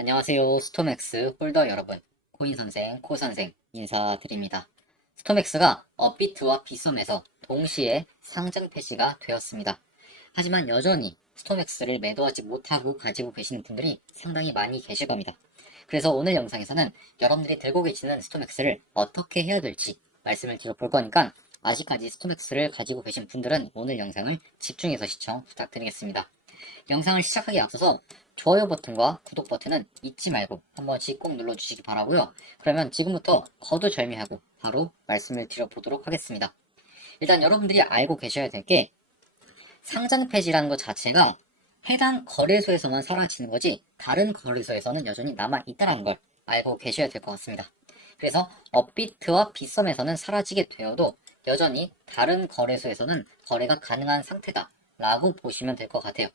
안녕하세요. 스톰엑스 홀더 여러분. 코인 선생, 코 선생 인사드립니다. 스톰엑스가 업비트와 빗썸에서 동시에 상장 폐지가 되었습니다. 하지만 여전히 스톰엑스를 매도하지 못하고 가지고 계시는 분들이 상당히 많이 계실 겁니다. 그래서 오늘 영상에서는 여러분들이 들고 계시는 스톰엑스를 어떻게 해야 될지 말씀을 드려볼 거니까 아직까지 스톰엑스를 가지고 계신 분들은 오늘 영상을 집중해서 시청 부탁드리겠습니다. 영상을 시작하기 앞서서 좋아요 버튼과 구독 버튼은 잊지 말고 한 번씩 꼭 눌러주시기 바라고요. 그러면 지금부터 거두절미하고 바로 말씀을 드려보도록 하겠습니다. 일단 여러분들이 알고 계셔야 될 게 상장 폐지라는 것 자체가 해당 거래소에서만 사라지는 거지 다른 거래소에서는 여전히 남아 있다는 걸 알고 계셔야 될 것 같습니다. 그래서 업비트와 빗썸에서는 사라지게 되어도 여전히 다른 거래소에서는 거래가 가능한 상태다 라고 보시면 될 것 같아요.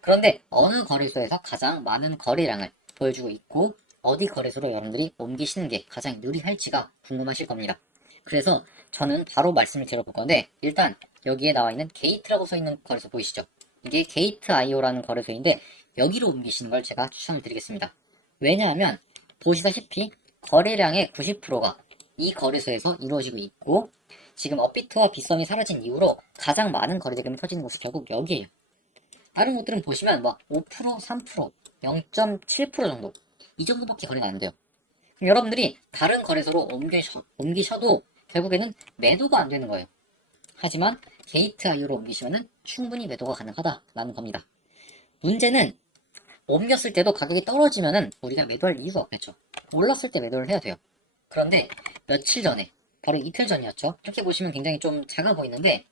그런데 어느 거래소에서 가장 많은 거래량을 보여주고 있고 어디 거래소로 여러분들이 옮기시는 게 가장 유리할지가 궁금하실 겁니다. 그래서 저는 바로 말씀을 드려볼 건데 일단 여기에 나와 있는 게이트라고 써 있는 거래소 보이시죠? 이게 게이트 IO라는 거래소인데 여기로 옮기시는 걸 제가 추천을 드리겠습니다. 왜냐하면 보시다시피 거래량의 90%가 이 거래소에서 이루어지고 있고 지금 업비트와 빗썸이 사라진 이후로 가장 많은 거래 대금이 터지는 곳이 결국 여기에요. 다른 곳들은 보시면 막 5%, 3%, 0.7% 정도 이 정도밖에 거래가 안 돼요. 여러분들이 다른 거래소로 옮기셔, 옮기셔도 결국에는 매도가 안 되는 거예요. 하지만 게이트 아이오로 옮기시면 충분히 매도가 가능하다라는 겁니다. 문제는 옮겼을 때도 가격이 떨어지면은 우리가 매도할 이유가 없겠죠. 올랐을 때 매도를 해야 돼요. 그런데 며칠 전에 바로 이틀 전이었죠. 이렇게 보시면 굉장히 좀 작아 보이는데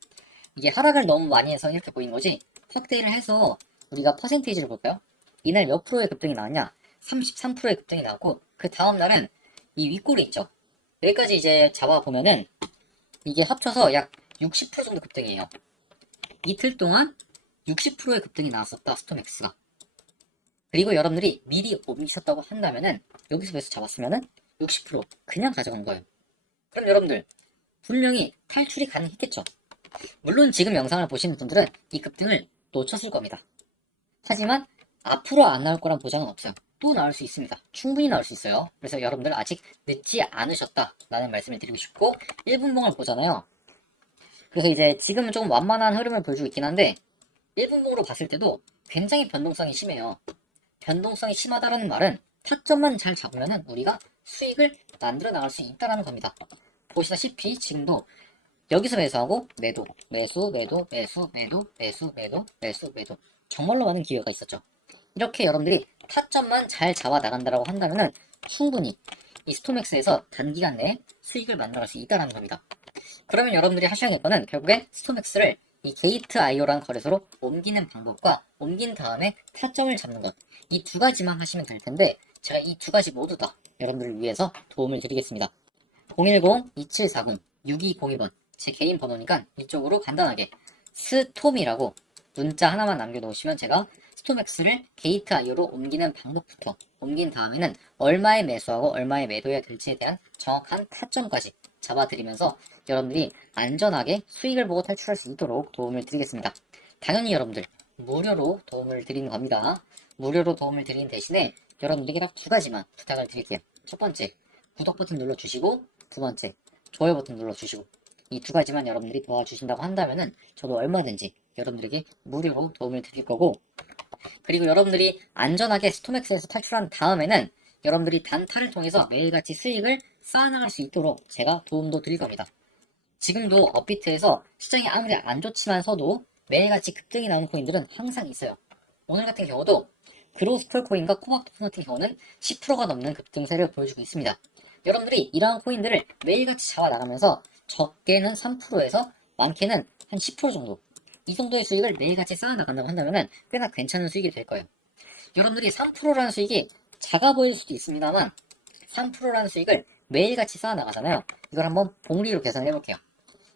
이게 하락을 너무 많이 해서 이렇게 보이는 거지 확대를 해서 우리가 퍼센테이지를 볼까요? 이날 몇 프로의 급등이 나왔냐? 33%의 급등이 나왔고 그 다음 날은 이 윗골이 있죠. 여기까지 이제 잡아 보면은 이게 합쳐서 약 60% 정도 급등이에요. 이틀 동안 60%의 급등이 나왔었다 스톰엑스가. 그리고 여러분들이 미리 옮기셨다고 한다면은 여기서 매수 잡았으면은 60% 그냥 가져간 거예요. 그럼 여러분들 분명히 탈출이 가능했겠죠. 물론 지금 영상을 보시는 분들은 이 급등을 놓쳤을 겁니다. 하지만 앞으로 안 나올 거란 보장은 없어요. 또 나올 수 있습니다. 충분히 나올 수 있어요. 그래서 여러분들 아직 늦지 않으셨다라는 말씀을 드리고 싶고 1분봉을 보잖아요. 그래서 이제 지금은 조금 완만한 흐름을 보여주고 있긴 한데 1분봉으로 봤을 때도 굉장히 변동성이 심해요. 변동성이 심하다는 말은 타점만 잘 잡으면 우리가 수익을 만들어 나갈 수 있다는 겁니다. 보시다시피 지금도 여기서 매수하고 매도, 매수, 매도, 매수, 매도, 매수, 매도, 매수, 매도. 정말로 많은 기회가 있었죠. 이렇게 여러분들이 타점만 잘 잡아 나간다라고 한다면은 충분히 이 스톰엑스에서 단기간 내에 수익을 만들어갈 수 있다는 겁니다. 그러면 여러분들이 하셔야 될 거는 결국엔 스톰엑스를 이 게이트 아이오라는 거래소로 옮기는 방법과 옮긴 다음에 타점을 잡는 것. 이 두 가지만 하시면 될 텐데 제가 이 두 가지 모두 다 여러분들을 위해서 도움을 드리겠습니다. 010-2740-6202번 제 개인 번호니까 이쪽으로 간단하게 스톰이라고 문자 하나만 남겨놓으시면 제가 스톰엑스를 게이트 아이오로 옮기는 방법부터 옮긴 다음에는 얼마에 매수하고 얼마에 매도해야 될지에 대한 정확한 타점까지 잡아드리면서 여러분들이 안전하게 수익을 보고 탈출할 수 있도록 도움을 드리겠습니다. 당연히 여러분들 무료로 도움을 드리는 겁니다. 무료로 도움을 드리는 대신에 여러분들에게 딱 두 가지만 부탁을 드릴게요. 첫 번째, 구독 버튼 눌러주시고 두 번째, 좋아요 버튼 눌러주시고 이 두 가지만 여러분들이 도와주신다고 한다면은 저도 얼마든지 여러분들에게 무료로 도움을 드릴 거고 그리고 여러분들이 안전하게 스톰엑스에서 탈출한 다음에는 여러분들이 단타를 통해서 매일같이 수익을 쌓아나갈 수 있도록 제가 도움도 드릴 겁니다. 지금도 업비트에서 시장이 아무리 안 좋지만서도 매일같이 급등이 나오는 코인들은 항상 있어요. 오늘 같은 경우도 그로스톨 코인과 코박 토큰 같은 경우는 10%가 넘는 급등세를 보여주고 있습니다. 여러분들이 이러한 코인들을 매일같이 잡아 나가면서 적게는 3%에서 많게는 한 10% 정도 이 정도의 수익을 매일같이 쌓아 나간다고 한다면 꽤나 괜찮은 수익이 될 거예요. 여러분들이 3%라는 수익이 작아 보일 수도 있습니다만 3%라는 수익을 매일같이 쌓아 나가잖아요. 이걸 한번 복리로 계산해 볼게요.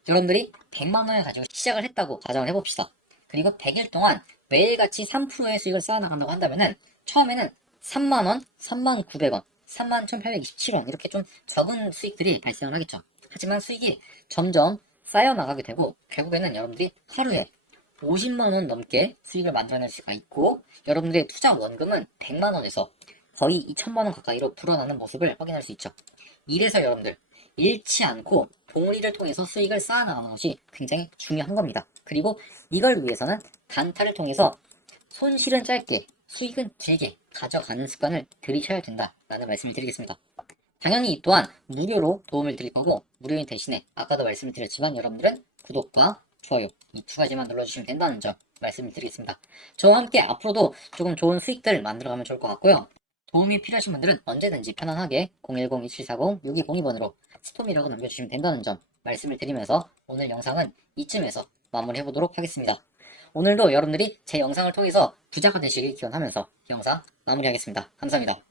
여러분들이 100만 원을 가지고 시작을 했다고 가정을 해봅시다. 그리고 100일 동안 매일같이 3%의 수익을 쌓아 나간다고 한다면은 처음에는 3만 원, 3만 900원, 3만 1827원 이렇게 좀 적은 수익들이 발생을 하겠죠. 하지만 수익이 점점 쌓여 나가게 되고 결국에는 여러분들이 하루에 50만 원 넘게 수익을 만들어낼 수가 있고 여러분들의 투자 원금은 100만 원에서 거의 2천만 원 가까이로 불어나는 모습을 확인할 수 있죠. 이래서 여러분들 잃지 않고 동리를 통해서 수익을 쌓아나가는 것이 굉장히 중요한 겁니다. 그리고 이걸 위해서는 단타를 통해서 손실은 짧게 수익은 길게 가져가는 습관을 들이셔야 된다라는 말씀을 드리겠습니다. 당연히 이 또한 무료로 도움을 드릴 거고 무료인 대신에 아까도 말씀을 드렸지만 여러분들은 구독과 좋아요 이 두 가지만 눌러주시면 된다는 점 말씀을 드리겠습니다. 저와 함께 앞으로도 조금 좋은 수익들 만들어가면 좋을 것 같고요. 도움이 필요하신 분들은 언제든지 편안하게 010-2740-6202번으로 스톰이라고 남겨주시면 된다는 점 말씀을 드리면서 오늘 영상은 이쯤에서 마무리해보도록 하겠습니다. 오늘도 여러분들이 제 영상을 통해서 부자가 되시길 기원하면서 영상 마무리하겠습니다. 감사합니다.